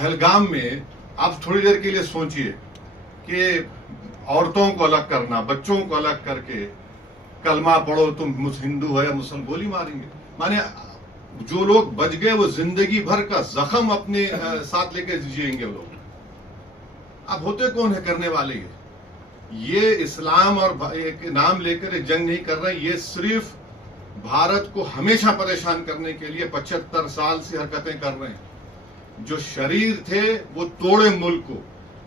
पहलगाम में आप थोड़ी देर के लिए सोचिए कि औरतों को अलग करना, बच्चों को अलग करके कलमा पढ़ो तुम हिंदू हो या मुसलमान, गोली मारेंगे। माने जो लोग बच गए वो जिंदगी भर का जख्म अपने साथ लेके जिएंगे वो लोग। अब होते कौन है करने वाले? ये इस्लाम और एक नाम लेकर एक जंग नहीं कर रहे, ये सिर्फ भारत को हमेशा परेशान करने के लिए 75 साल से हरकतें कर रहे हैं। जो शरीर थे वो तोड़े मुल्क को,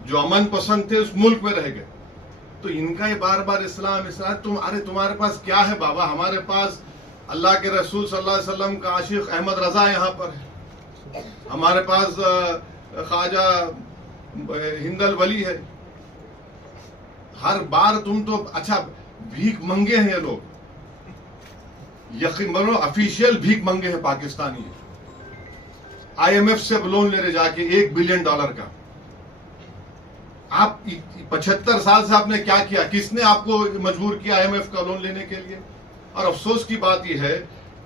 जो अमन पसंद थे उस मुल्क में रह गए। तो इनका ये बार बार इस्लाम इस्लाम, अरे तुम्हारे पास क्या है बाबा? हमारे पास अल्लाह के रसूल सल्लल्लाहु अलैहि वसल्लम का आशिक अहमद रजा यहाँ पर है, हमारे पास ख्वाजा हिंदल वली है। हर बार तुम तो अच्छा भीख मंगे हैं ये लोग, यकीन मानो ऑफिशियल भीख मंगे हैं पाकिस्तानी। IMF से लोन ले रहे जाके $1 बिलियन का। आप 75 साल से आपने क्या किया? किसने आपको मजबूर किया IMF का लोन लेने के लिए? और अफसोस की बात यह है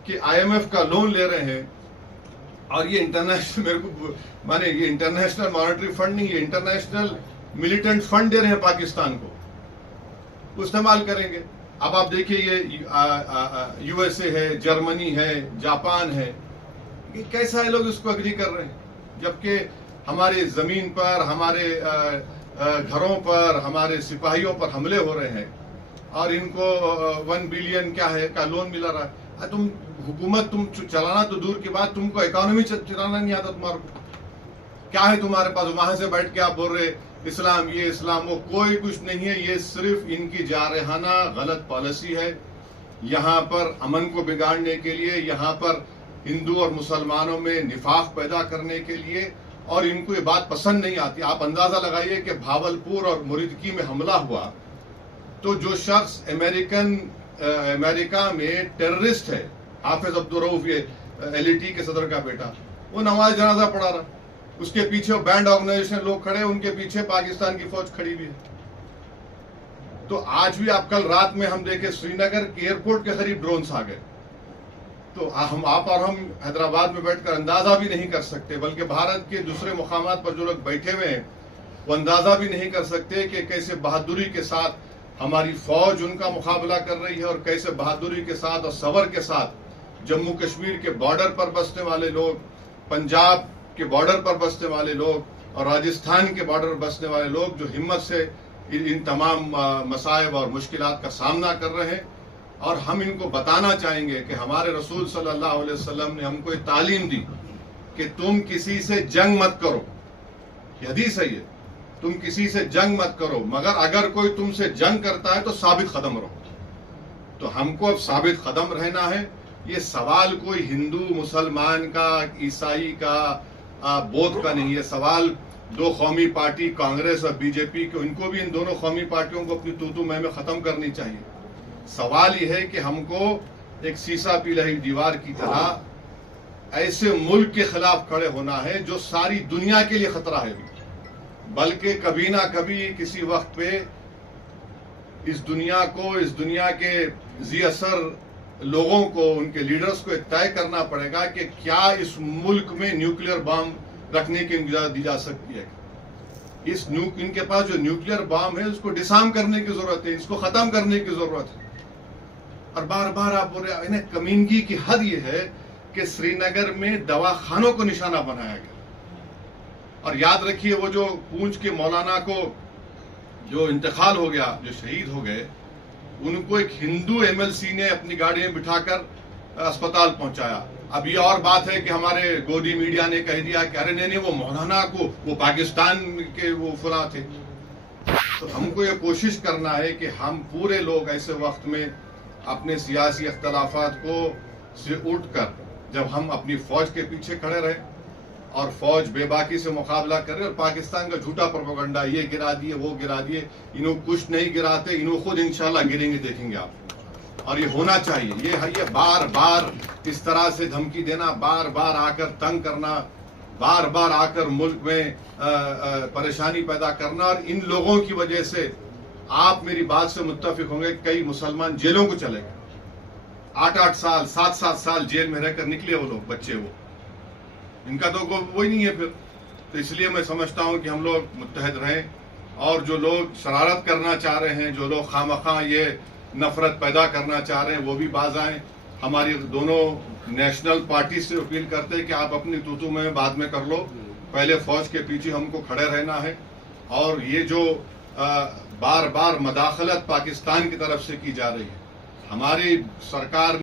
कि IMF का लोन ले रहे हैं और ये इंटरनेशनल, मेरे को माने ये इंटरनेशनल मॉनेटरी फंड नहीं, ये इंटरनेशनल मिलिटेंट फंड दे रहे हैं पाकिस्तान को, वो इस्तेमाल करेंगे। अब आप देखिए ये USA है, जर्मनी है, जापान है, ये कैसा है लोग इसको अग्री कर रहे हैं, जबकि हमारे जमीन पर, हमारे घरों पर, हमारे सिपाहियों पर हमले हो रहे हैं और इनको 1 बिलियन क्या है का लोन मिला रहा है। तुम हुकूमत तुम चलाना तो दूर की बात, तुमको इकोनॉमी चलाना नहीं आता तुम्हारे को। क्या है तुम्हारे पास? वहां से बैठ के आप बोल रहे इस्लाम ये इस्लाम वो, कोई कुछ नहीं है। ये सिर्फ इनकी जारहाना गलत पॉलिसी है। यहाँ पर अमन को बिगाड़ने के लिए, यहाँ पर हिंदू और मुसलमानों में निफाक पैदा करने के लिए, और इनको ये बात पसंद नहीं आती। आप अंदाजा लगाइए कि भावलपुर और मुरीदकी में हमला हुआ तो जो शख्स अमेरिका में टेररिस्ट है, हाफिज अब्दुल रऊफ, ये LET के सदर का बेटा, वो नमाज जनाजा पढ़ा रहा, उसके पीछे बैंड ऑर्गेनाइजेशन लोग खड़े, उनके पीछे पाकिस्तान की फौज खड़ी हुई है। तो आज भी आप कल रात में हम देखे श्रीनगर के एयरपोर्ट के करीब ड्रोन्स आ गए। तो आप और हम हैदराबाद में बैठकर अंदाजा भी नहीं कर सकते, बल्कि भारत के दूसरे मुकामात पर जो लोग बैठे हुए हैं वो अंदाजा भी नहीं कर सकते कि कैसे बहादुरी के साथ हमारी फौज उनका मुकाबला कर रही है, और कैसे बहादुरी के साथ और सबर के साथ जम्मू कश्मीर के बॉर्डर पर बसने वाले लोग, पंजाब के बॉर्डर पर बसने वाले लोग और राजस्थान के बॉर्डर पर बसने वाले लोग जो हिम्मत से इन तमाम मसाइब और मुश्किलात का सामना कर रहे हैं। और हम इनको बताना चाहेंगे कि हमारे रसूल सल्लल्लाहु अलैहि वसल्लम ने हमको एक तालीम दी कि तुम किसी से जंग मत करो, ये हदीस है, ये तुम किसी से जंग मत करो, मगर अगर कोई तुमसे जंग करता है तो साबित कदम रहो। तो हमको अब साबित कदम रहना है। ये सवाल कोई हिंदू मुसलमान का, ईसाई का, बौद्ध का नहीं है। सवाल दो कौमी पार्टी कांग्रेस और बीजेपी को, इनको भी, इन दोनों कौमी पार्टियों को अपनी तू मैं में खत्म करनी चाहिए। सवाल यह है कि हमको एक सीसा पी रही दीवार की तरह ऐसे मुल्क के खिलाफ खड़े होना है जो सारी दुनिया के लिए खतरा है, बल्कि कभी ना कभी किसी वक्त पे इस दुनिया को, इस दुनिया के जी असर लोगों को, उनके लीडर्स को तय करना पड़ेगा कि क्या इस मुल्क में न्यूक्लियर बम रखने की इजाजत दी जा सकती है। इनके पास जो न्यूक्लियर बम है उसको डिसार्म करने की जरूरत है, इसको खत्म करने की जरूरत है। और बार बार आप बोल रहे हैं, कमीनगी की हद ये है कि श्रीनगर में दवाखानों को निशाना बनाया गया। और याद रखिए वो जो पूंछ के मौलाना को जो इंतकाल हो गया, जो शहीद हो गए, उनको एक हिंदू MLC ने अपनी गाड़ी में बिठाकर अस्पताल पहुंचाया। अब ये और बात है कि हमारे गोदी मीडिया ने कह दिया कि अरे नहीं वो मौलाना को, वो पाकिस्तान के वो फुला थे। तो हमको ये कोशिश करना है कि हम पूरे लोग ऐसे वक्त में अपने सियासी अख्तलाफात को से उठकर जब हम अपनी फौज के पीछे खड़े रहे और फौज बेबाकी से मुकाबला करे, और पाकिस्तान का झूठा प्रोपेगेंडा, ये गिरा दिए वो गिरा दिए, इन्हों कुछ नहीं गिराते, इन्हों खुद इंशाल्लाह गिरेंगे, देखेंगे आप। और ये होना चाहिए। ये बार बार इस तरह से धमकी देना, बार बार आकर तंग करना, बार बार आकर मुल्क में परेशानी पैदा करना, और इन लोगों की वजह से आप मेरी बात से मुत्तफिक होंगे, कई मुसलमान जेलों को चले गए। 8-8 साल 7-7 साल जेल में रहकर निकले वो लोग, बच्चे वो, इनका तो वही नहीं है फिर। तो इसलिए मैं समझता हूं कि हम लोग मुत्तहद रहें और जो लोग शरारत करना चाह रहे हैं, जो लोग खामखा ये नफरत पैदा करना चाह रहे हैं, वो भी बाज आएं। हमारी दोनों नेशनल पार्टी से अपील करते हैं कि आप अपनी तूतू में बाद में कर लो, पहले फौज के पीछे हमको खड़े रहना है। और ये जो बार बार मदाखलत पाकिस्तान की तरफ से की जा रही है, हमारी सरकार